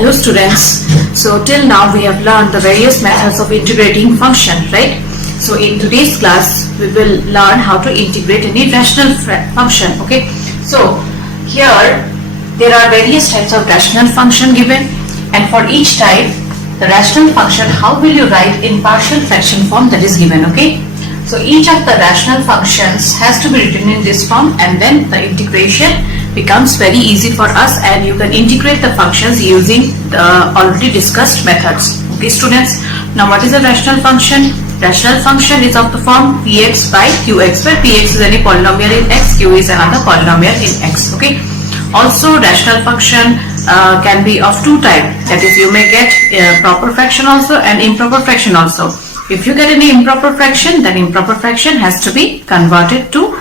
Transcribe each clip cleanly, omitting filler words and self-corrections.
Hello students. So till now we have learned the various methods of integrating function, right? So in today's class we will learn how to integrate any rational function, okay? So here there are various types of rational function given, and for each type the rational function how will you write in partial fraction form that is given, okay? So each of the rational functions has to be written in this form, and then the integration becomes very easy for us, and you can integrate the functions using the already discussed methods. Okay students, now what is a rational function? Rational function is of the form px by qx, where px is any polynomial in x, q is another polynomial in x. Okay. Also rational function can be of two types, that is you may get proper fraction also and improper fraction also. If you get any improper fraction, then improper fraction has to be converted to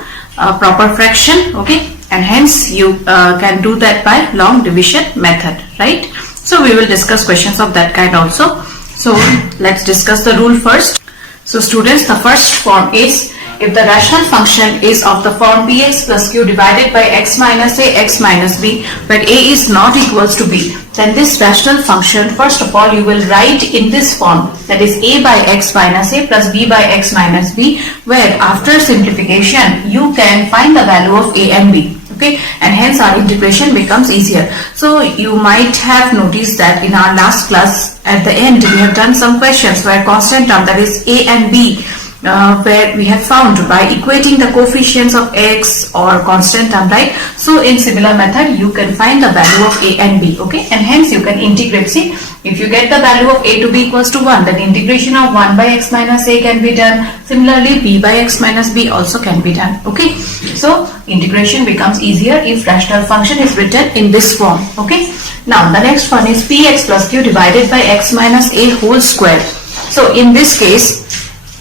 proper fraction, okay, and hence you can do that by long division method, right? So we will discuss questions of that kind also. So let's discuss the rule first. So students, the first form is, if the rational function is of the form px plus q divided by x minus a, x minus b, where a is not equals to b, then this rational function, first of all you will write in this form, that is a by x minus a plus b by x minus b, where after simplification you can find the value of a and b. Okay, and hence our integration becomes easier. So you might have noticed that in our last class at the end we have done some questions where constant term, that is a and b, where we have found by equating the coefficients of x or constant term, right? So in similar method you can find the value of a and b, okay, and hence you can integrate. See, if you get the value of a to b equals to 1, then integration of 1 by x minus a can be done. Similarly b by x minus b also can be done, okay. So integration becomes easier if rational function is written in this form, okay. Now the next one is px plus q divided by x minus a whole square. So in this case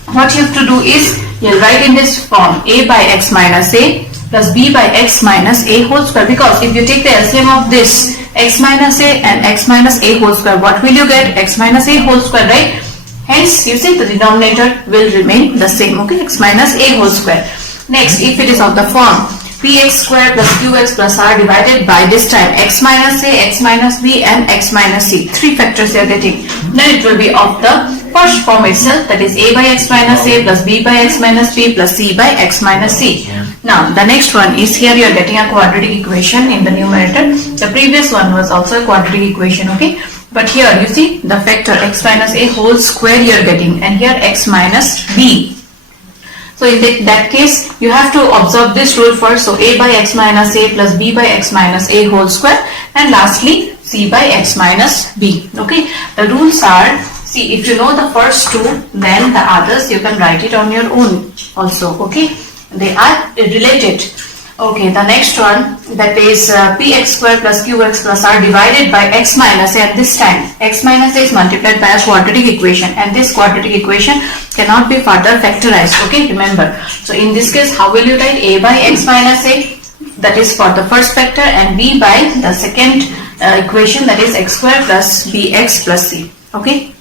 what you have to do is, you'll write in this form a by x minus a plus b by x minus a whole square, because if you take the LCM of this x minus a and x minus a whole square, what will you get? X minus a whole square, right? Hence you see the denominator will remain the same, okay, x minus a whole square. Next, if it is of the form px square plus qx plus r divided by this time x minus a, x minus b and x minus c, three factors you are getting, then it will be of the first form itself, that is a by x minus a plus b by x minus b plus c by x minus c. Now the next one is, here you are getting a quadratic equation in the numerator. The previous one was also a quadratic equation, okay, but here you see the factor x minus a whole square you are getting, and here x minus b. So in that case you have to observe this rule first. So a by x minus a plus b by x minus a whole square, and lastly c by x minus b, okay. The rules are, see, if you know the first two, then the others you can write it on your own also, okay, they are related. Okay, the next one, that is px square plus qx plus r divided by x minus a, and this time x minus a is multiplied by a quadratic equation, and this quadratic equation cannot be further factorized, okay, remember. So in this case how will you write? A by x minus a, that is for the first factor, and b by the second equation, that is x square plus bx plus c, okay.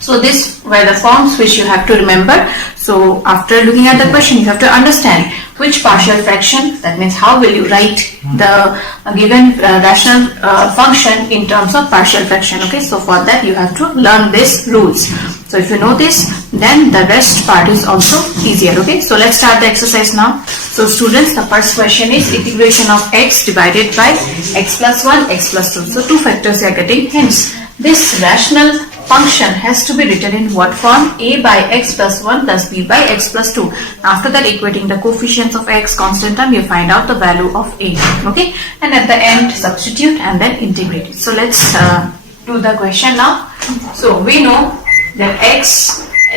So these were the forms which you have to remember. So after looking at the question you have to understand which partial fraction, that means how will you write the given rational function in terms of partial fraction, okay. So for that you have to learn these rules. So if you know this, then the rest part is also easier, okay. So let's start the exercise now. So students, the first question is integration of x divided by x plus 1, x plus 2. So two factors you are getting, hence this rational function has to be written in what form? A by x plus 1 plus b by x plus 2. After that, equating the coefficients of x, constant term, you find out the value of a, okay, and at the end substitute and then integrate it. So let's do the question now. So we know that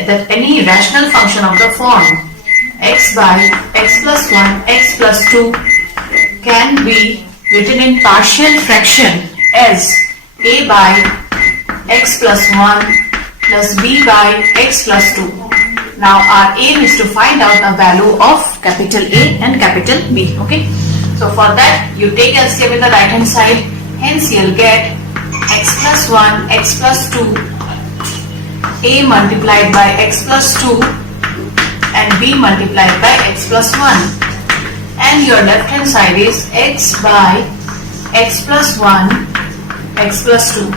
that any rational function of the form x by x plus 1, x plus 2 can be written in partial fraction as a by x plus 1 plus b by x plus 2. Now our aim is to find out the value of capital A and capital B, okay. So for that you take LCM in the right hand side, hence you will get x plus 1, x plus 2, a multiplied by x plus 2 and b multiplied by x plus 1, and your left hand side is x by x plus 1, x plus 2.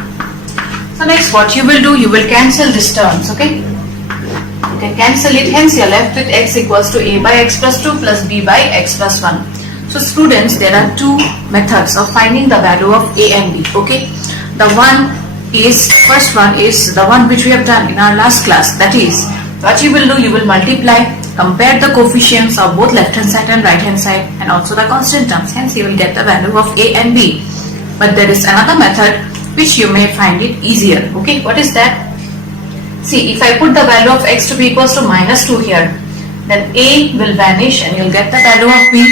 So next what you will do, you will cancel these terms, okay? You can cancel it, hence you are left with x equals to a by x plus 2 plus b by x plus 1. So students, there are two methods of finding the value of a and b, okay? First one is the one which we have done in our last class. That is, what you will do, you will multiply, compare the coefficients of both left hand side and right hand side and also the constant terms. Hence you will get the value of a and b. But there is another method which you may find it easier, okay? What is that? See, if I put the value of x to be equals to minus 2 here, then a will vanish and you'll get the value of b.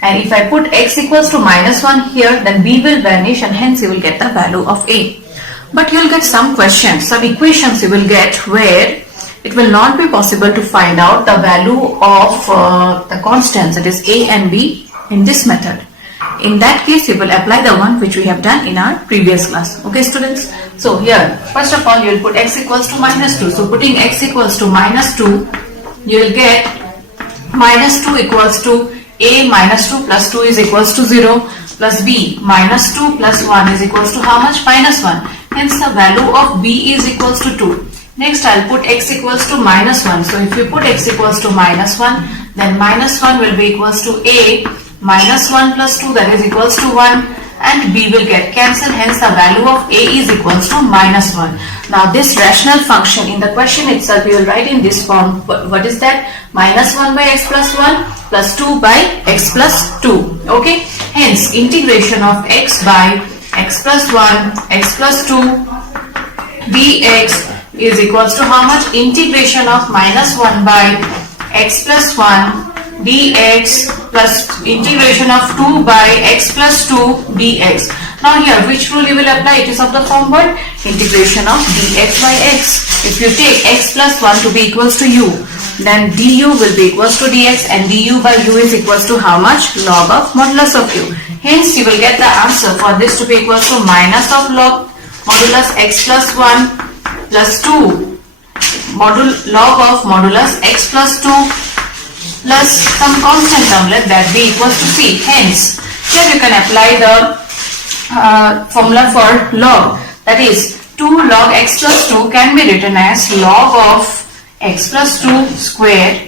And if I put x equals to minus 1 here, then b will vanish and hence you will get the value of a. But you will get some questions, some equations you will get where it will not be possible to find out the value of the constants, that is a and b, in this method. In that case, you will apply the one which we have done in our previous class. Okay, students? So here, first of all, you will put x equals to minus 2. So putting x equals to minus 2, you will get minus 2 equals to a minus 2 plus 2 is equals to 0 plus b minus 2 plus 1 is equals to how much? Minus 1. Hence the value of b is equals to 2. Next I'll put x equals to minus 1. So if you put x equals to minus 1, then minus 1 will be equals to a minus 1 plus 2, that is equals to 1, and b will get cancelled. Hence the value of a is equals to minus 1. Now this rational function in the question itself you will write in this form. What is that? Minus 1 by x plus 1 plus 2 by x plus 2. Okay. Hence integration of x by x plus 1 x plus 2 dx is equals to how much? Integration of minus 1 by x plus 1 dx plus integration of 2 by x plus 2 dx. Now here which rule you will apply? It is of the form what? Integration of dx by x. If you take x plus 1 to be equals to u, then du will be equals to dx and du by u is equals to how much? Log of modulus of u. Hence you will get the answer for this to be equals to minus of log modulus x plus 1 plus 2 log of modulus x plus 2 plus some constant term, let that be equals to c. Hence here you can apply the formula for log, that is 2 log x plus 2 can be written as log of x plus 2 square,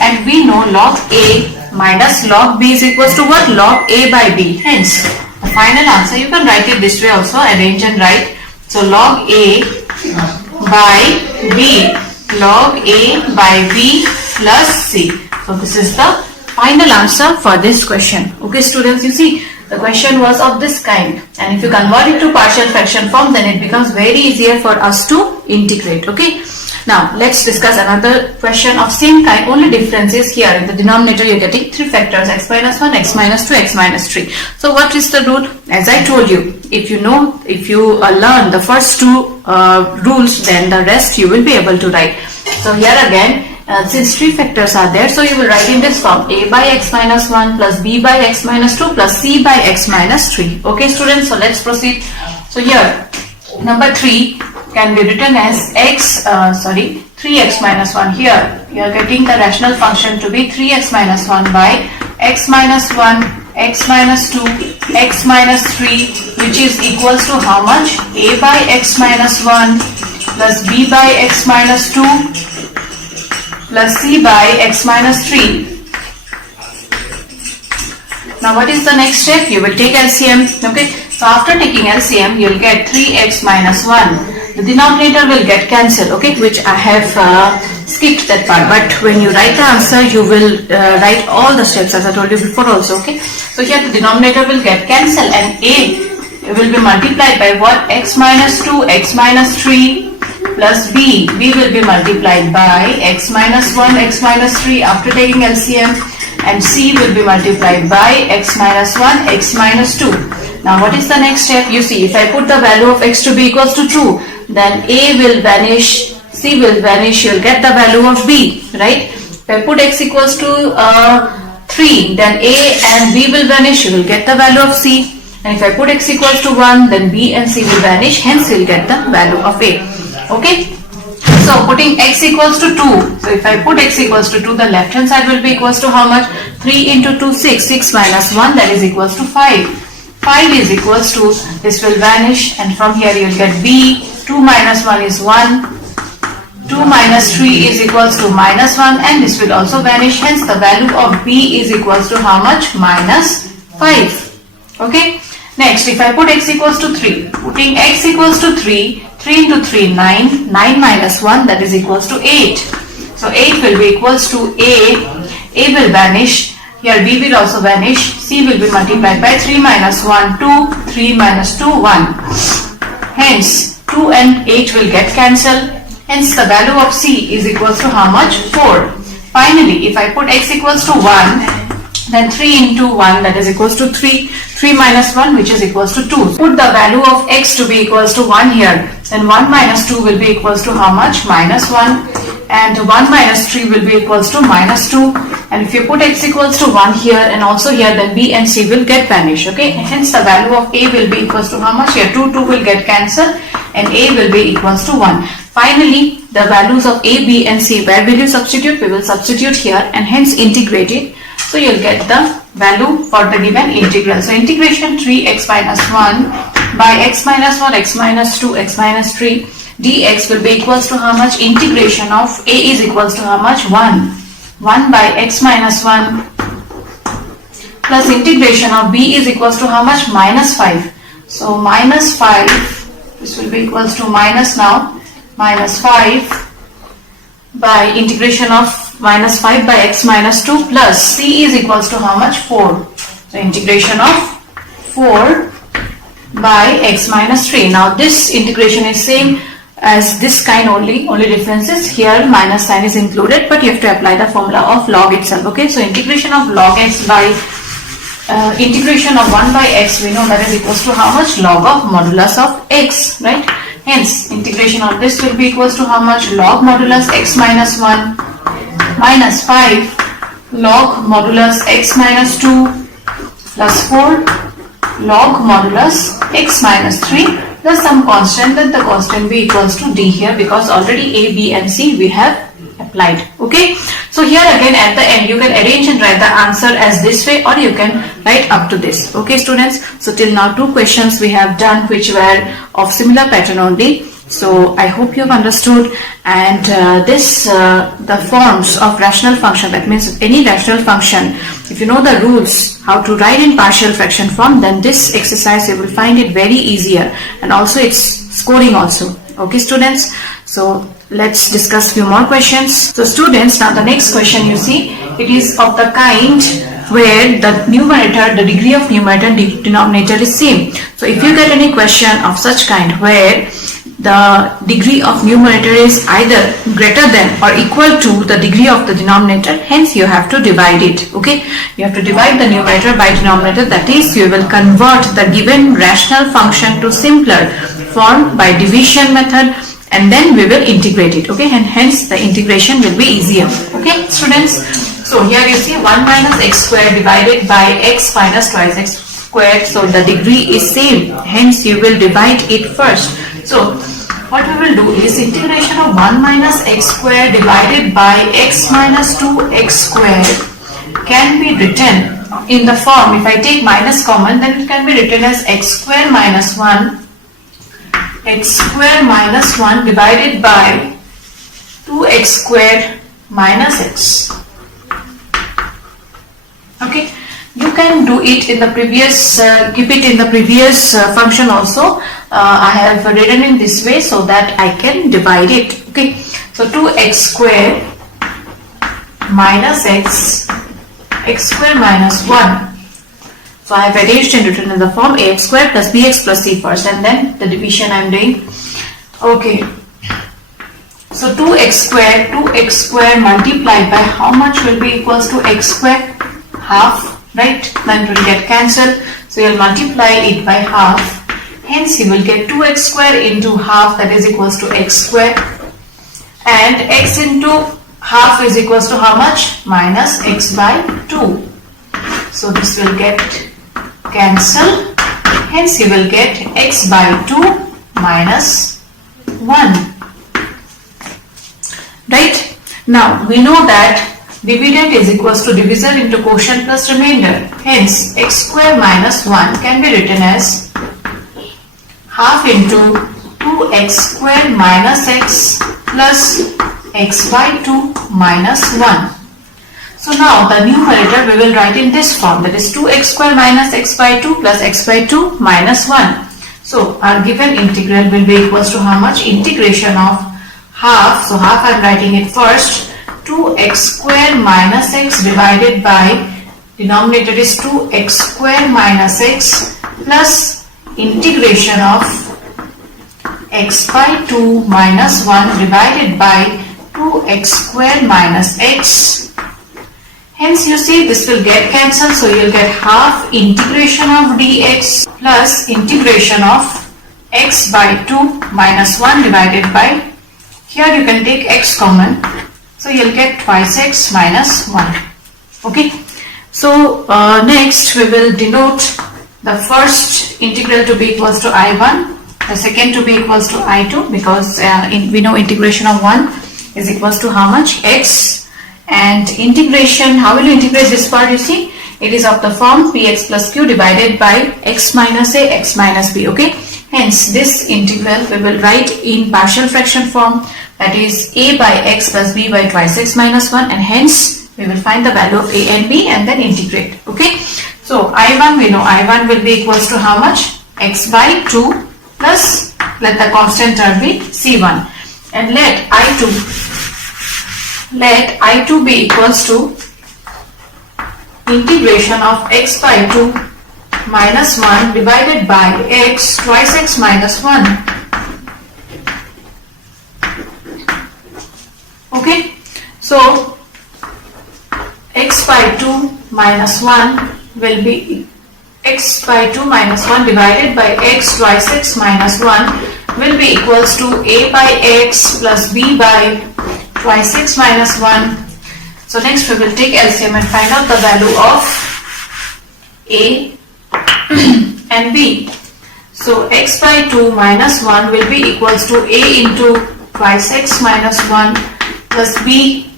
and we know log a minus log b is equals to what? Log a by b. Hence the final answer, you can write it this way also, arrange and write. So log a by b, log a by b plus c. So this is the final answer for this question. Okay students, you see the question was of this kind, and if you convert it to partial fraction form, then it becomes very easier for us to integrate. Okay. Now let's discuss another question of same kind, only difference is here in the denominator you are getting 3 factors, x minus 1, x minus 2, x minus 3. So what is the rule? As I told you, if you learn the first two rules, then the rest you will be able to write. So here again, since 3 factors are there, so you will write in this form: a by x minus 1 plus b by x minus 2 plus c by x minus 3. Okay students, so let's proceed. So here number 3 can be written as 3x minus 1. Here you are getting the rational function to be 3x minus 1 by x minus 1, x minus 2, x minus 3, which is equals to how much? A by x minus 1 plus b by x minus 2 plus c by x minus 3. Now what is the next step? You will take LCM. Okay. So after taking LCM, you will get 3x minus 1. The denominator will get cancelled, okay, which I have skipped that part. But when you write the answer, you will write all the steps as I told you before also, okay. So here the denominator will get cancelled and a will be multiplied by what? X minus 2, x minus 3 plus b. b will be multiplied by x minus 1, x minus 3 after taking LCM, and c will be multiplied by x minus 1, x minus 2. Now what is the next step? You see, if I put the value of x to be equals to 2, then a will vanish, c will vanish, you will get the value of b, right? If I put x equals to 3, then a and b will vanish, you will get the value of c. And if I put x equals to 1, then b and c will vanish, hence you will get the value of a. Okay? So putting x equals to 2, so if I put x equals to 2, the left hand side will be equals to how much? 3 into 2, 6, 6 minus 1, that is equals to 5. 5 is equals to, this will vanish, and from here you will get b, 2 2 minus 1 is 1, 2 minus 3 is equals to minus 1, and this will also vanish. Hence the value of b is equals to how much? Minus 5. Okay. Next, if I put x equals to 3, putting x equals to 3, 3 into 3, 9, 9 minus 1, that is equals to 8. So 8 will be equals to a will vanish, here b will also vanish, c will be multiplied by 3 minus 1, 2, 3 minus 2, 1. Hence, 2 and 8 will get cancelled. Hence, the value of c is equals to how much? 4. Finally, if I put x equals to 1, then 3 into 1, that is equals to 3. 3 minus 1, which is equals to 2. Put the value of x to be equals to 1 here. Then 1 minus 2 will be equals to how much? Minus 1. And 1 minus 3 will be equals to minus 2. And if you put x equals to 1 here and also here, then b and c will get vanished. Okay. Hence the value of a will be equals to how much? Here 2 will get cancelled and a will be equals to 1. Finally, the values of a, b and c, where will you substitute? We will substitute here and hence integrate it. So you will get the value for the given integral. So integration 3x minus 1 by x minus 1, x minus 2, x minus 3 dx will be equals to how much? Integration of a is equals to how much? 1. 1 by x minus 1 plus integration of b is equals to how much? Minus 5. So minus 5, this will be equals to minus now, minus 5 by integration of minus 5 by x minus 2 plus c is equals to how much? 4. So integration of 4 by x minus 3. Now this integration is same as this kind only difference is here minus sign is included, but you have to apply the formula of log itself. Okay, so integration of log x by integration of 1 by x, we know that is equals to how much? Log of modulus of x, right? Hence integration of this will be equals to how much? Log modulus x minus 1 minus 5 log modulus x minus 2 plus 4 log modulus x minus 3 plus some constant, that the constant be equals to d here because already a, b and c we have applied. Okay, so here again at the end you can arrange and write the answer as this way or you can write up to this. Okay students, so till now 2 questions we have done which were of similar pattern only. So I hope you have understood, and the forms of rational function, that means any rational function, if you know the rules how to write in partial fraction form, then this exercise you will find it very easier, and also it's scoring also. Okay students, so let's discuss few more questions. So students, now the next question you see, it is of the kind where the numerator, the degree of numerator and denominator is same. So if you get any question of such kind where the degree of numerator is either greater than or equal to the degree of the denominator, hence you have to divide it. Okay, you have to divide the numerator by denominator, that is you will convert the given rational function to simpler form by division method, and then we will integrate it. Okay, and hence the integration will be easier. Okay students, so here you see 1 minus x squared divided by x minus twice x squared, so the degree is same, hence you will divide it first. So what we will do is integration of 1 minus x squared divided by x minus 2x squared can be written in the form, if I take minus common, then it can be written as x square minus 1 divided by 2x squared minus x. Okay, you can do it in the previous, keep it in the previous function also. I have written in this way so that I can divide it. Okay, so 2x squared minus x square minus 1. So I have arranged and written in the form ax square plus bx plus c first, and then the division I am doing. Okay, so 2x square multiplied by how much will be equals to x square? Half, right? Then it will get cancelled, so you will multiply it by half, hence you will get 2x square into half, that is equals to x square, and x into half is equals to how much? Minus x by 2. So this will get cancelled, hence you will get x by 2 minus 1. Right? Now we know that dividend is equals to divisor into quotient plus remainder. Hence, x square minus 1 can be written as half into 2 2x square minus x plus x by 2 minus 1. So now the numerator we will write in this form, that is 2x square minus x by 2 plus x by 2 minus 1. So our given integral will be equals to how much? Integration of half, so half I am writing it first, 2x square minus x divided by, denominator is 2x square minus x plus integration of x by 2 minus 1 divided by 2x square minus x. Hence you see this will get cancelled, so you will get half integration of dx plus integration of x by 2 minus 1 divided by, here you can take x common, so you will get twice x minus 1. Okay, so next we will denote the first integral to be equals to I1, the second to be equals to I2, because we know integration of 1 is equals to how much? X. And integration, how will you integrate this part? You see, it is of the form px plus q divided by x minus a, x minus b. Okay, hence this integral we will write in partial fraction form, that is a by x plus b by twice x minus 1, and hence we will find the value of a and b and then integrate. Okay, so I1, we know I1 will be equals to how much? X by 2 plus, let the constant term be c1, and let I2 be equals to integration of x by 2 minus 1 divided by x twice x minus 1. Okay, so x by 2 minus 1 will be x by 2 minus 1 divided by x twice x minus 1 will be equals to a by x plus b by twice x minus 1. So next we will take LCM and find out the value of a and b. So x by 2 minus 1 will be equals to a into twice x minus 1 plus b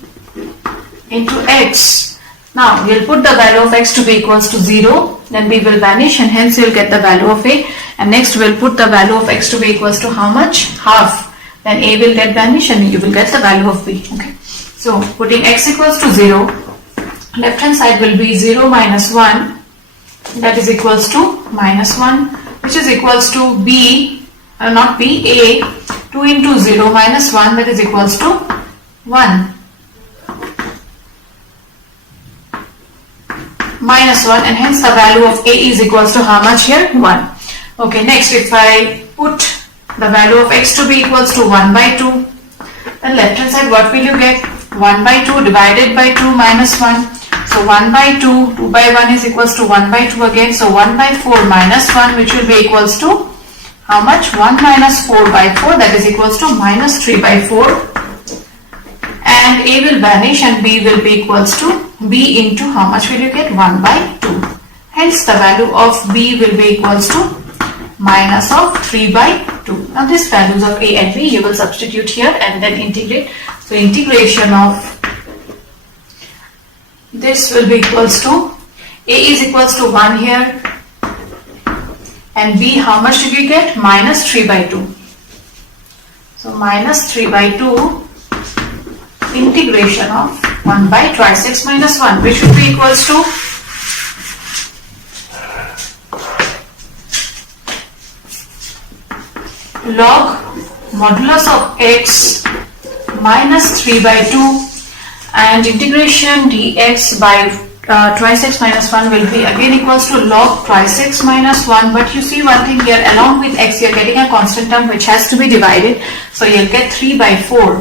into x. Now we will put the value of x to be equals to 0, then b will vanish, and hence you will get the value of a, and next we will put the value of x to be equals to how much? Half. Then a will get vanished and you will get the value of b. Okay, so putting x equals to 0, left hand side will be 0 minus 1, that is equals to minus 1, which is equals to b, not b, a, 2 into 0 minus 1, that is equals to 1. Minus 1, and hence the value of a is equals to how much here? 1. Okay, next if I put the value of x to be equals to 1 by 2, then left hand side what will you get? 1 by 2 divided by 2 minus 1. So 1 by 2, 2 by 1 is equals to 1 by 2 again. So 1 by 4 minus 1, which will be equals to how much? 1 minus 4 by 4, that is equals to minus 3 by 4. And a will vanish and b will be equals to b into how much will you get? 1 by 2. Hence the value of b will be equals to minus of 3 by 2. Now these values of a and b you will substitute here and then integrate. So integration of this will be equals to a is equals to 1 here, and b how much did we get? Minus 3 by 2. So minus 3 by 2 integration of 1 by twice x minus 1, which will be equals to log modulus of x minus 3 by 2, and integration dx by twice x minus 1 will be again equals to log twice x minus 1. But you see one thing here, along with x you are getting a constant term which has to be divided, so you will get 3 by 4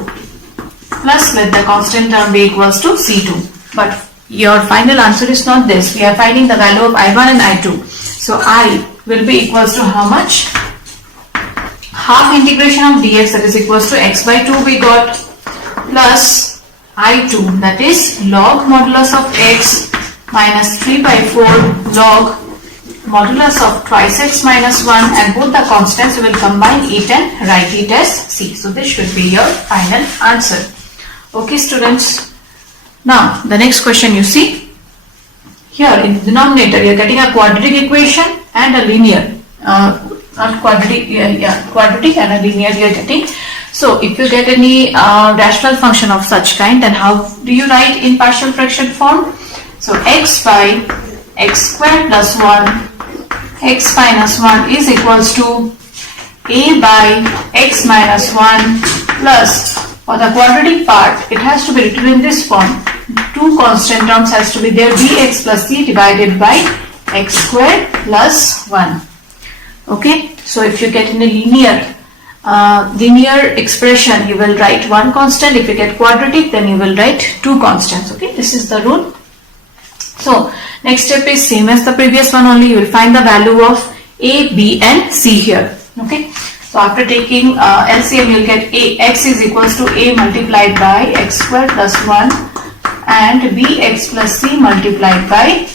plus let the constant term be equals to c2. But your final answer is not this, we are finding the value of I1 and I2. So I will be equals to how much? Half integration of dx, that is equals to x by 2 we got, plus I2, that is log modulus of x minus 3 by 4 log modulus of twice x minus 1, and both the constants we will combine it and write it as c. So this should be your final answer. Okay students, now the next question you see here in the denominator you are getting a quadratic equation and a linear not quadratic, quadratic and a linear you are getting. So if you get any rational function of such kind, then how do you write in partial fraction form? So x by x square plus 1 x minus 1 is equals to a by x minus 1 plus, for the quadratic part it has to be written in this form. Two constant terms has to be there, bx plus c divided by x square plus 1. Okay, so if you get in a linear expression, you will write one constant. If you get quadratic, then you will write two constants. Okay, this is the rule. So next step is same as the previous one, only you will find the value of a, b and c here. Okay, so after taking LCM, you will get x is equals to a multiplied by x square plus 1 and bx plus c multiplied by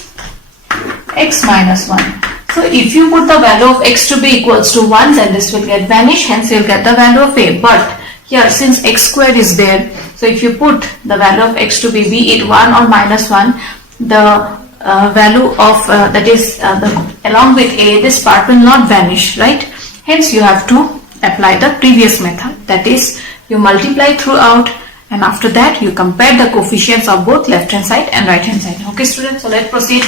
x minus 1. So if you put the value of x to be equals to 1, then this will get vanished, hence you will get the value of a. But here, since x squared is there, so if you put the value of x to be it 1 or minus 1, the value of along with a, this part will not vanish, right? Hence you have to apply the previous method, that is you multiply throughout and after that you compare the coefficients of both left hand side and right hand side. Okay students, so let's proceed.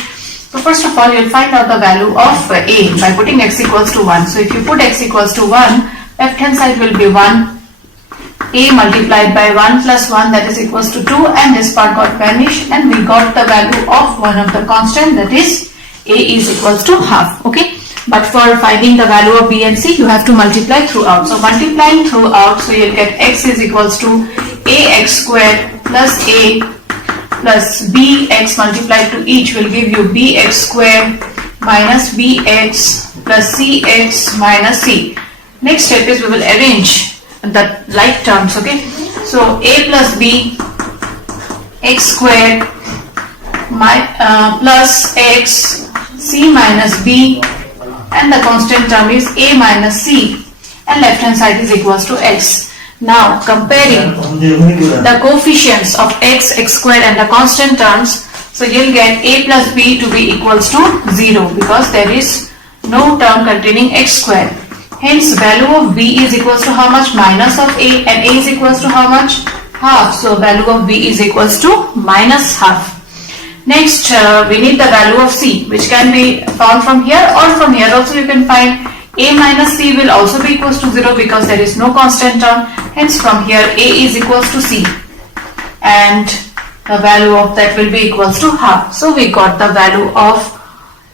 So first of all, you will find out the value of a by putting x equals to 1. So if you put x equals to 1, left hand side will be 1, a multiplied by 1 plus 1, that is equals to 2, and this part got vanished and we got the value of one of the constant, that is a is equals to half. Okay, but for finding the value of b and c, you have to multiply throughout. So multiplying throughout, so you will get x is equals to ax squared plus a plus bx multiplied to each will give you bx squared minus bx plus cx minus c. Next step is we will arrange the like terms. Okay, so a plus b x squared plus x c minus b, and the constant term is a minus c, and left hand side is equals to x. Now comparing the coefficients of x squared and the constant terms, so you will get a plus b to be equals to 0 because there is no term containing x squared. Hence value of b is equals to how much? Minus of a, and a is equals to how much? Half. So value of b is equals to minus half. Next we need the value of c, which can be found from here or from here also you can find. A minus c will also be equals to 0 because there is no constant term. Hence from here a is equals to c and the value of that will be equals to half. So we got the value of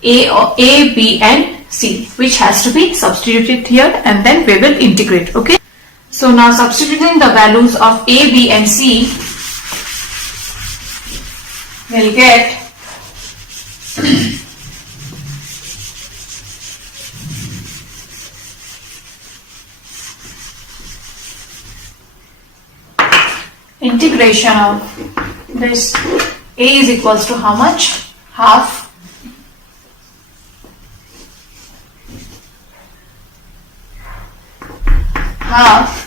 a, b and c, which has to be substituted here and then we will integrate. Okay. So now substituting the values of a, b and c, we'll get integration of this. A is equals to how much? Half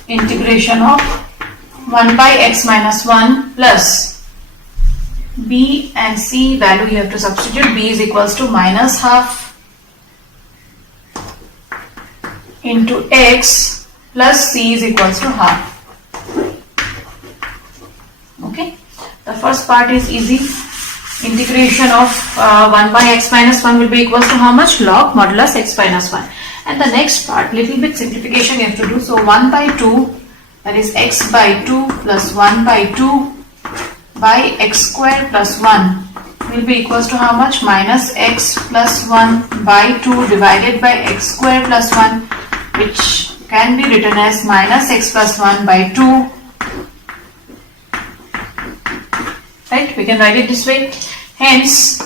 integration of 1 by x minus 1 plus b and c value you have to substitute. B is equals to minus half into x plus c is equals to half. Okay, the first part is easy. Integration of 1 by x minus 1 will be equals to how much? Log modulus x minus 1. And the next part, little bit simplification you have to do. So 1 by 2, that is x by 2 plus 1 by 2 by x square plus 1 will be equals to how much? Minus x plus 1 by 2 divided by x square plus 1, which can be written as minus x plus 1 by 2. Right, we can write it this way. Hence,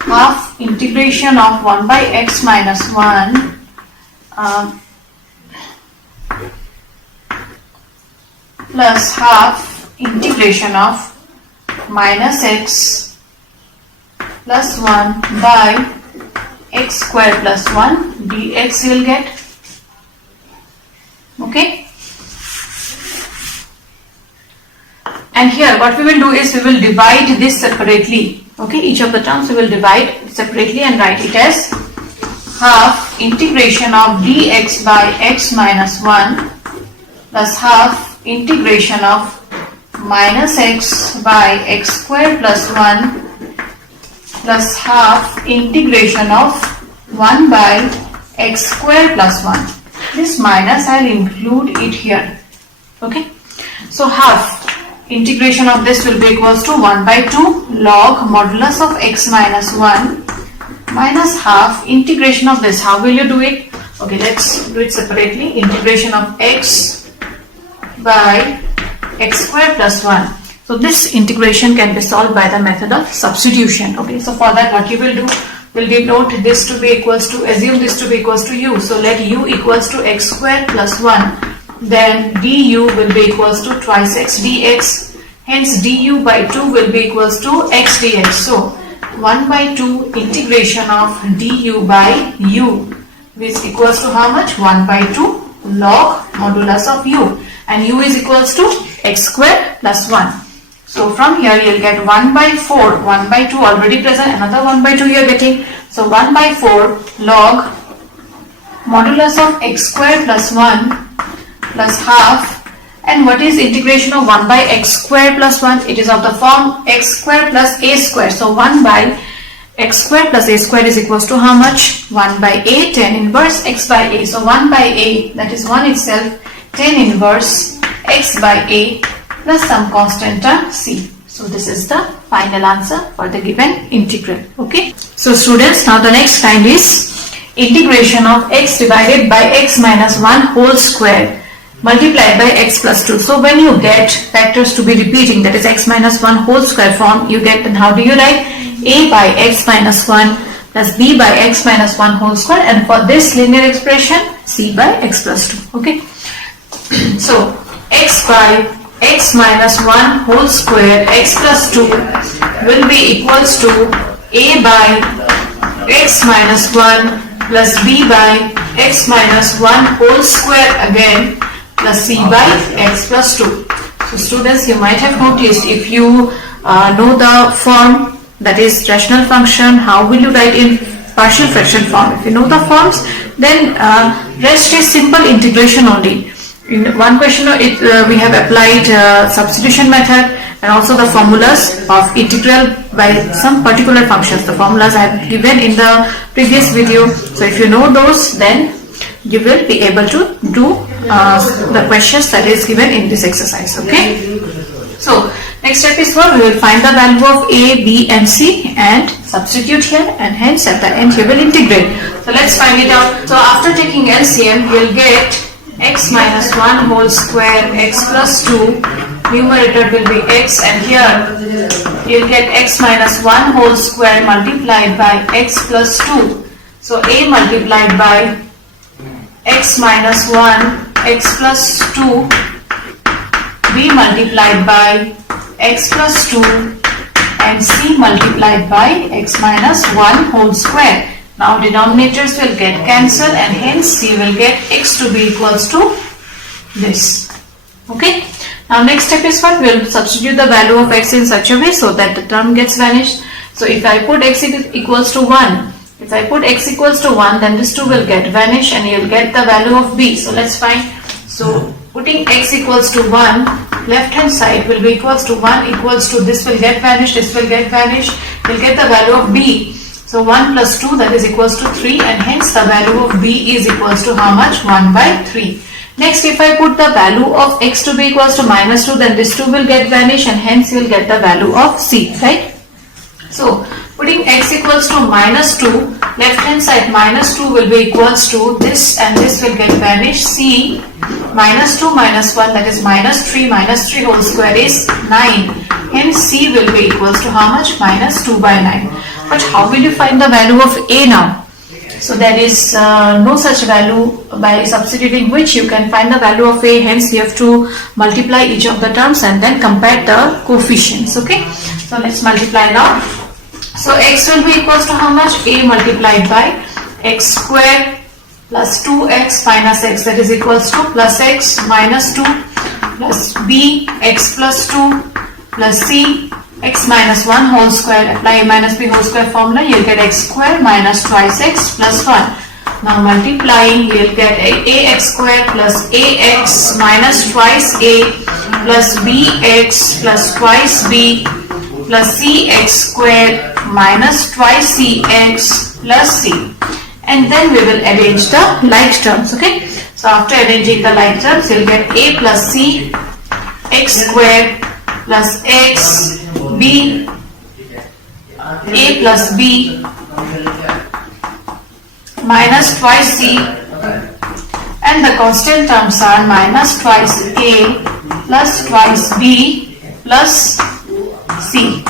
half integration of 1 by x minus 1 plus half integration of minus x plus 1 by x square plus 1 dx you will get. Okay. And here what we will do is we will divide this separately. Okay, each of the terms we will divide separately and write it as half integration of dx by x minus 1 plus half integration of minus x by x square plus 1 plus half integration of 1 by x square plus 1. This minus I'll include it here. Okay. So half integration of this will be equals to 1 by 2 log modulus of x minus 1 minus half integration of this. How will you do it? Okay, let's do it separately. Integration of x by x square plus 1. So this integration can be solved by the method of substitution. Okay, so for that what you will do, will denote this to be equals to, assume this to be equals to u. So let u equals to x square plus 1. Then du will be equals to twice x dx. Hence du by 2 will be equals to x dx. So 1 by 2 integration of du by u is equals to how much? 1 by 2 log modulus of u, and u is equals to x square plus 1. So from here you will get 1 by 4, 1 by 2 already present, another 1 by 2 you are getting. So 1 by 4 log modulus of x square plus 1 plus half. And what is integration of 1 by x square plus 1? It is of the form x square plus a square. So 1 by x square plus a square is equals to how much? 1 by a, tan inverse x by a. So 1 by a, that is 1 itself, tan inverse x by a plus some constant term c. So this is the final answer for the given integral. Okay. So students, now the next kind is integration of x divided by x minus 1 whole square multiplied by x plus 2. So when you get factors to be repeating, that is x minus 1 whole square form, you get, then how do you write? A by x minus 1 plus b by x minus 1 whole square, and for this linear expression c by x plus 2. Okay. So x by x minus 1 whole square x plus 2 will be equals to a by x minus 1 plus b by x minus 1 whole square again plus c by x plus 2. So students, you might have noticed, if you know the form, that is rational function, how will you write in partial fraction form? If you know the forms, then rest is simple integration only. In one question we have applied substitution method and also the formulas of integral by some particular functions. The formulas I have given in the previous video. So if you know those, then you will be able to do the questions that is given in this exercise. Okay. So next step is what? We will find the value of a, b and c and substitute here, and hence at the end you will integrate. So let's find it out. So after taking LCM, you will get x minus 1 whole square x plus 2, numerator will be x, and here you will get x minus 1 whole square multiplied by x plus 2. So a multiplied by x minus 1 x plus 2, b multiplied by x plus 2, and c multiplied by x minus 1 whole square. Now denominators will get cancelled, and hence you will get x to be equals to this. Okay. Now next step is what? We will substitute the value of x in such a way so that the term gets vanished. So if I put x equals to 1, if I put x equals to 1, then this 2 will get vanished and you will get the value of b. So let's find. So putting x equals to 1, left hand side will be equals to 1 equals to, this will get vanished, this will get vanished, we'll get the value of b. So 1 plus 2, that is equals to 3, and hence the value of b is equals to how much? 1 by 3. Next, if I put the value of x to be equals to minus 2, then this 2 will get vanished and hence you will get the value of c, right? So putting x equals to minus 2, left hand side minus 2 will be equals to this, and this will get vanished. C minus 2 minus 1, that is minus 3 whole square is 9. Hence c will be equals to how much? Minus 2 by 9. But how will you find the value of a now? So there is no such value by substituting which you can find the value of a. Hence you have to multiply each of the terms and then compare the coefficients. Okay. So let's multiply now. So x will be equals to how much? A multiplied by x square plus 2x minus x, that is equals to plus x minus 2 plus b x plus 2 plus c x minus 1 whole square. Apply a minus b whole square formula, you'll get x square minus twice x plus 1. Now multiplying, you will get ax square plus ax minus twice a plus bx plus twice b plus cx square minus twice cx plus c. And then we will arrange the like terms, okay. So after arranging the like terms, you will get a plus c x square plus x b a plus b minus twice c, and the constant terms are minus twice a plus twice b plus c.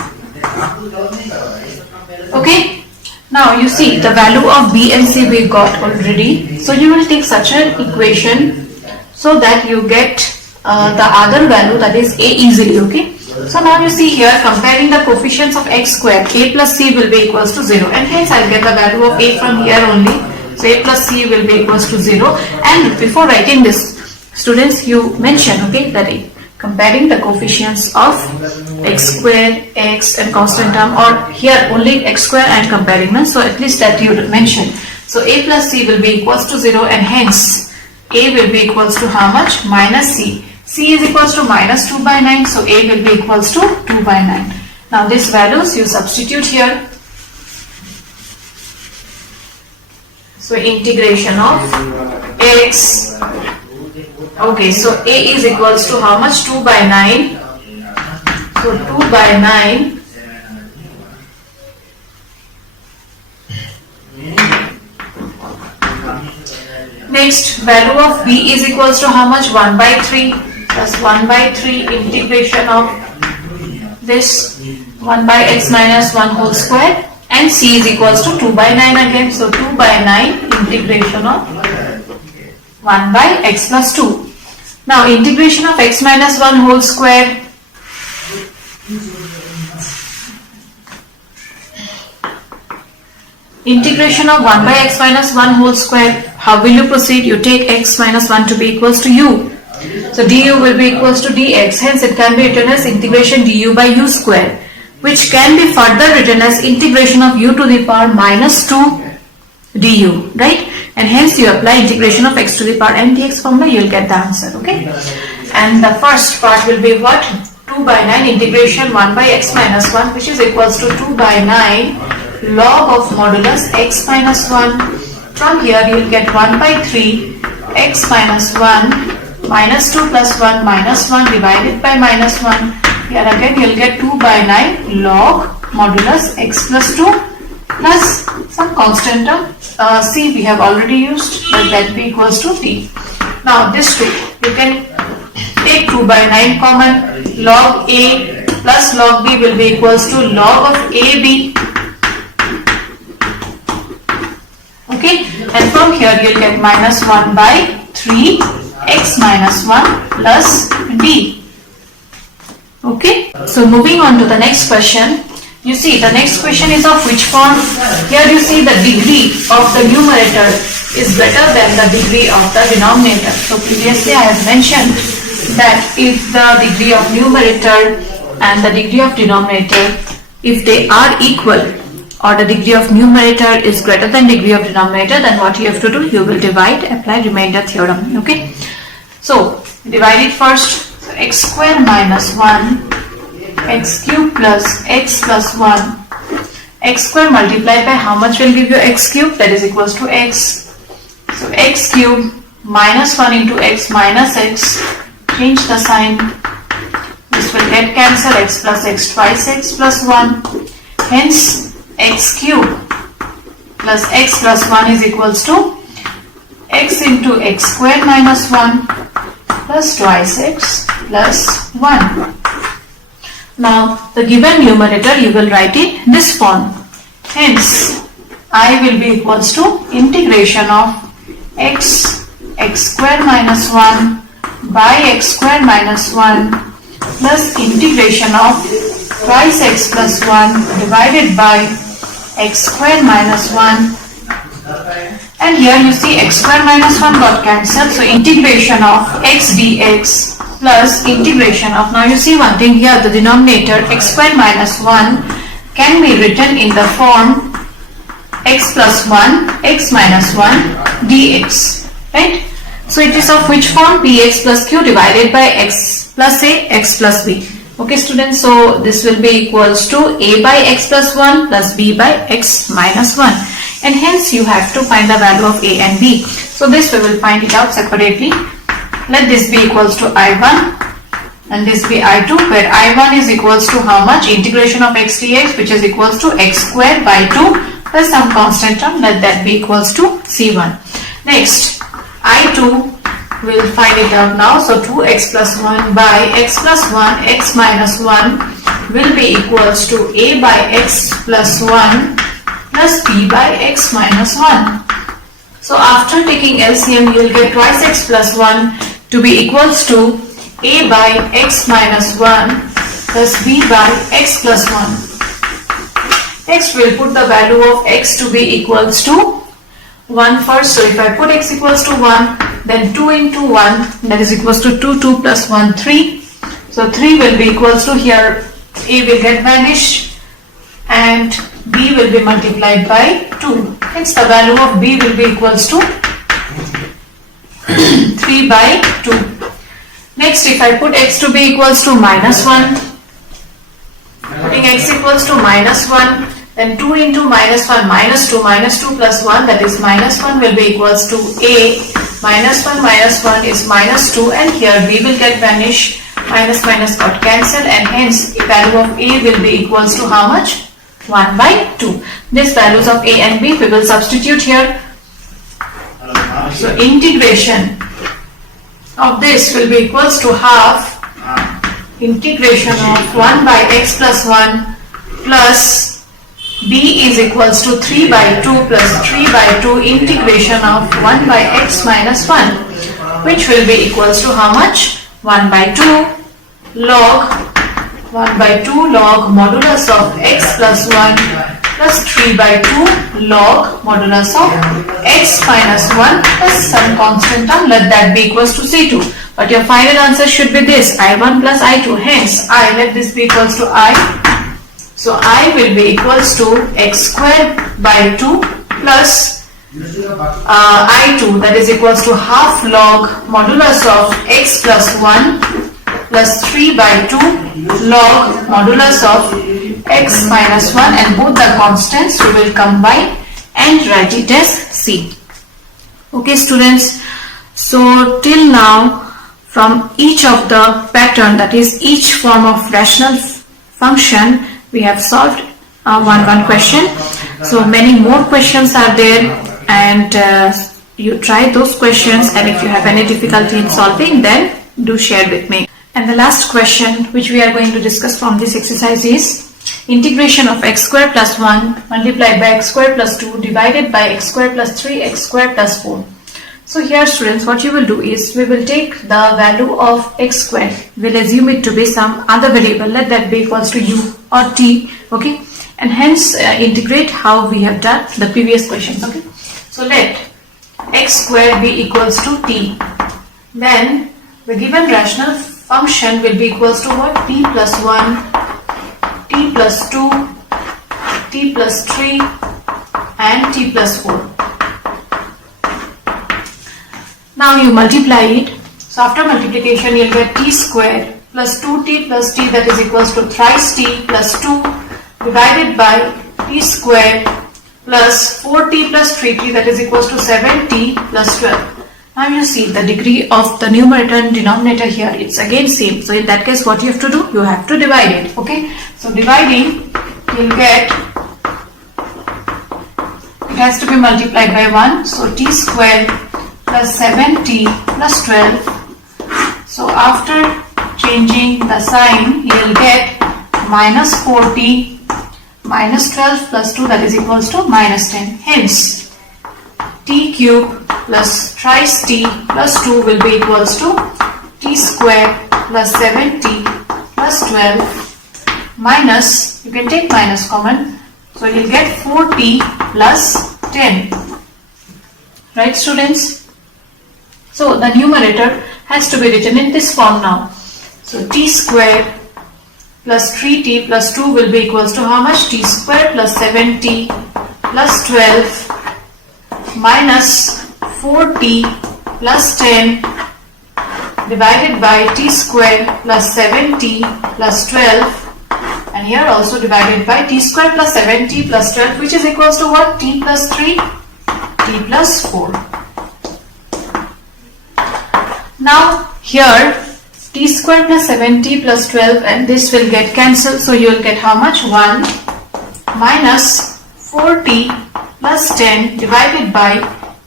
Okay. Now you see the value of b and c we got already. So you will take such an equation so that you get the other value, that is a, easily. Okay. So now you see here, comparing the coefficients of x square, a plus c will be equals to 0, and hence I will get the value of a from here only. So a plus c will be equals to 0. And before writing this, students, you mention, okay, that comparing the coefficients of x square, x and constant term, or here only x square and comparing, so at least that you mention. So a plus c will be equals to 0, and hence a will be equals to how much? Minus c. C is equals to minus 2 by 9, so a will be equals to 2 by 9. Now these values you substitute here. So integration of x, okay, so a is equals to how much? 2 by 9. So 2 by 9 next, value of b is equals to how much? 1 by 3 plus 1 by 3 integration of this 1 by x minus 1 whole square, and c is equals to 2 by 9 again. So 2 by 9 integration of 1 by x plus 2. Now integration of x minus 1 whole square, integration of 1 by x minus 1 whole square. How will you proceed? You take x minus 1 to be equals to u. So du will be equals to dx. Hence it can be written as integration du by u square, which can be further written as integration of u to the power minus 2 du, right? And hence you apply integration of x to the power n dx formula, you will get the answer, okay? And the first part will be what? 2 by 9 integration 1 by x minus 1, which is equals to 2 by 9 log of modulus x minus 1. From here you will get 1 by 3 x minus 1 minus 2 plus 1 minus 1 divided by minus 1. Here again you will get 2 by 9 log modulus x plus 2 plus some constant term c we have already used, but that be equals to t. Now this way you can take 2 by 9 common, log a plus log b will be equals to log of ab. Okay, and from here you will get minus 1 by 3 x minus 1 plus d. Okay, so moving on to the next question. You see the next question is of which form? Here you see the degree of the numerator is greater than the degree of the denominator. So previously I have mentioned that if the degree of numerator and the degree of denominator, if they are equal, or the degree of numerator is greater than degree of denominator, then what you have to do? You will divide, apply remainder theorem. Okay, so divide it first. So x square minus 1 x cube plus x plus 1, x square multiplied by how much will give you x cube? That is equals to x. So x cube minus 1 into x minus x, change the sign, this will get cancelled, x plus x twice x plus 1, hence x cube plus x plus 1 is equals to x into x square minus 1 plus twice x plus 1. Now the given numerator you will write in this form. Hence I will be equals to integration of x square minus 1 by x square minus 1 plus integration of twice x plus 1 divided by x square minus 1. And here you see x square minus 1 got cancelled. So integration of x dx plus integration of, now you see one thing here, the denominator x square minus 1 can be written in the form x plus 1, x minus 1 dx, right? So it is of which form? Px plus q divided by x plus a, x plus b. Okay students, so this will be equals to a by x plus 1 plus b by x minus 1, and hence you have to find the value of a and b. So this we will find it out separately. Let this be equals to I1 and this be I2, where I1 is equals to how much? Integration of x dx, which is equals to x square by 2 plus some constant term, let that be equals to C1. Next, I2 we'll find it out now. So 2x plus 1 by x plus 1 x minus 1 will be equals to a by x plus 1 plus b by x minus 1. So after taking LCM, you will get twice x plus 1 to be equals to a by x minus 1 plus b by x plus 1. Next we'll put the value of x to be equals to 1 first. So if I put x equals to 1, then 2 into 1, that is equals to 2, 2 plus 1, 3. So 3 will be equals to, here a will get vanished and b will be multiplied by 2. Hence the value of b will be equals to 3 by 2. Next, if I put x to be equals to minus 1, putting x equals to minus 1, then 2 into minus 1, minus 2 plus 1, that is minus 1 will be equals to a, minus 1 is minus 2, and here b will get vanished, minus got cancelled, and hence the value of a will be equals to how much? 1 by 2. These values of a and b we will substitute here. So integration of this will be equals to half integration of 1 by x plus 1 plus b is equals to 3 by 2 plus 3 by 2 integration of 1 by x minus 1, which will be equals to how much? 1 by 2 log 1 by 2 log modulus of x plus 1 plus 3 by 2 log modulus of x minus 1 plus some constant term, let that be equals to C2. But your final answer should be this, I1 plus I2. Hence, let this be equals to I. So I will be equals to x square by 2 plus I2, that is equals to half log modulus of x plus 1 plus 3 by 2 log modulus of x minus 1, and both the constants we will combine and write it as C. Okay students, so till now from each of the pattern, that is each form of rational function, we have solved one question. So many more questions are there, and you try those questions, and if you have any difficulty in solving, then do share with me. And the last question which we are going to discuss from this exercise is integration of x square plus 1 multiplied by x square plus 2 divided by x square plus 3 x square plus 4. So here students, what you will do is we will take the value of x square, we'll assume it to be some other variable, let that be equals to u or t, okay, and hence integrate how we have done the previous questions, okay. So let x square be equals to t, then the given rational function will be equals to what? T plus 1, t plus 2, t plus 3 and t plus 4. Now you multiply it. So after multiplication you will get t square plus 2t plus t, that is equals to thrice t plus 2 divided by t square plus 4t plus 3t, that is equals to 7t plus 12. Now you see the degree of the numerator and denominator here, it's again same. So in that case what you have to do? You have to divide it, okay. So dividing, you will get, it has to be multiplied by 1. So t square plus 7t plus 12. So after changing the sign, you will get minus 4t minus 12 plus 2, that is equals to minus 10. Hence, t cube plus thrice t plus 2 will be equals to t square plus 7t plus 12 minus, you can take minus common, so you will get 4t plus 10. Right students? So the numerator has to be written in this form now. So t square plus 3t plus 2 will be equals to how much? T square plus 7t plus 12 minus 4t plus 10 divided by t square plus 7t plus 12, and here also divided by t square plus 7t plus 12, which is equals to what? T plus 3, t plus 4. Now here t square plus 7t plus 12 and this will get cancelled, so you will get how much? 1 minus 4t plus 10 divided by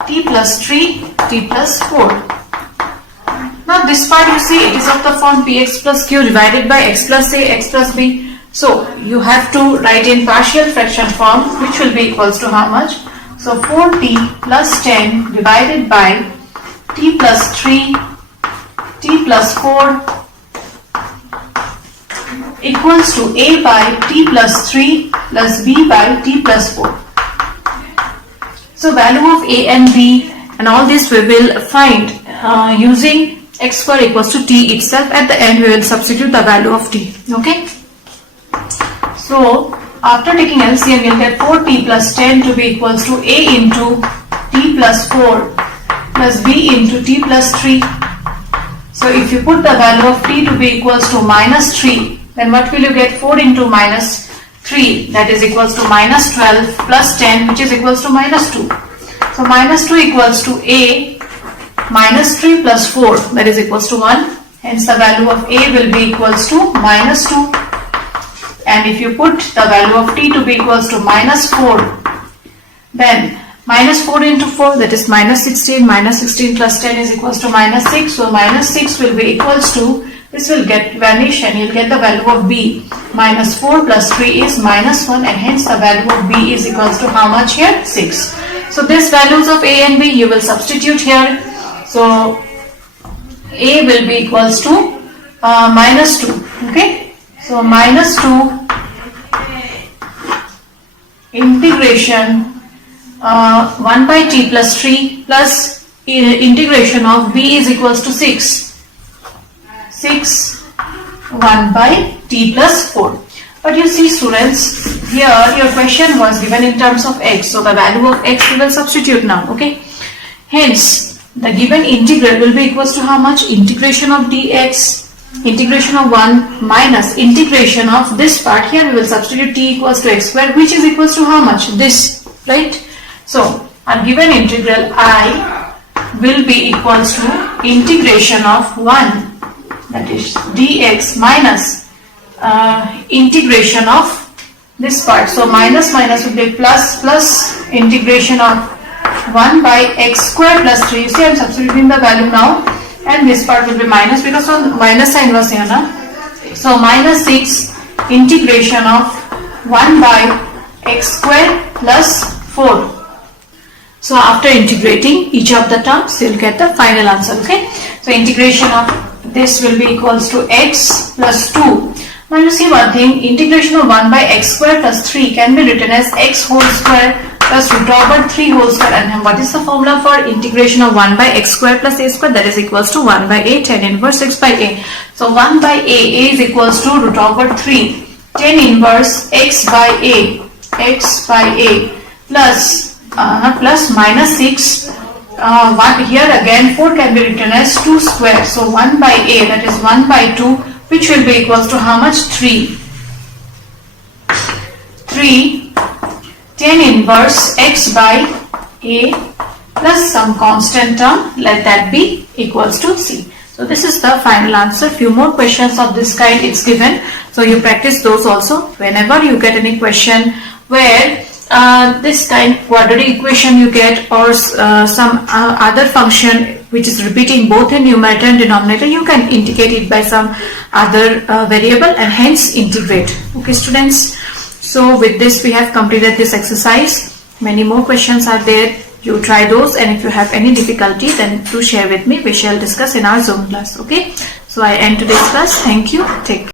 t plus 3, t plus 4. Now this part you see it is of the form px plus q divided by x plus a, x plus b. So you have to write in partial fraction form, which will be equals to how much? So 4t plus 10 divided by t plus 3, t plus 4 equals to a by t plus 3 plus b by t plus 4. So value of a and b and all this we will find using x square equals to t itself. At the end we will substitute the value of t. Okay. So after taking LCM, you'll get 4t plus 10 to be equals to a into t plus 4 plus b into t plus 3. So if you put the value of t to be equals to minus 3, then what will you get? 4 into minus 3, that is equals to minus 12 plus 10, which is equals to minus 2. So minus 2 equals to a minus 3 plus 4, that is equals to 1. Hence the value of a will be equals to minus 2. And if you put the value of t to be equals to minus 4, then minus 4 into 4, that is minus 16, minus 16 plus 10 is equals to minus 6. So minus 6 will be equals to, this will get vanish and you'll get the value of b. Minus 4 plus 3 is minus 1 and hence the value of b is equals to how much here? 6. So these values of a and b you will substitute here. So a will be equals to minus 2. Okay. So minus 2 integration 1 by t plus 3 plus integration of b is equals to 6. 6 1 by t plus 4. But you see students, here your question was given in terms of x. So the value of x we will substitute now. Okay. Hence the given integral will be equals to how much? Integration of dx, integration of 1 minus integration of this part. Here we will substitute t equals to x square, which is equals to how much? This, right? So our given integral I will be equals to integration of 1, that is dx, minus integration of this part. So minus minus will be plus, plus integration of 1 by x square plus 3. You see I am substituting the value now. And this part will be minus because of minus sign was here now. So minus 6 integration of 1 by x square plus 4. So after integrating each of the terms, you will get the final answer. Okay. So integration of this will be equals to x plus 2. Now you see one thing, integration of 1 by x square plus 3 can be written as x whole square plus root over 3 whole square. And what is the formula for integration of 1 by x square plus a square? That is equals to 1 by a tan inverse 6 by a. So 1 by a is equals to root over 3 tan inverse x by a plus plus minus 6. 1 here again 4 can be written as 2 square. So 1 by a, that is 1 by 2, which will be equals to how much? 3 tan inverse x by a plus some constant term, let that be equals to c. So this is the final answer. Few more questions of this kind it's given, so you practice those also. Whenever you get any question where this kind quadratic equation you get, or some other function which is repeating both in numerator and denominator, you can indicate it by some other variable and hence integrate. Okay students, so with this we have completed this exercise. Many more questions are there. You try those, and if you have any difficulty then do share with me. We shall discuss in our Zoom class. Okay, so I end today's class. Thank you. Take care.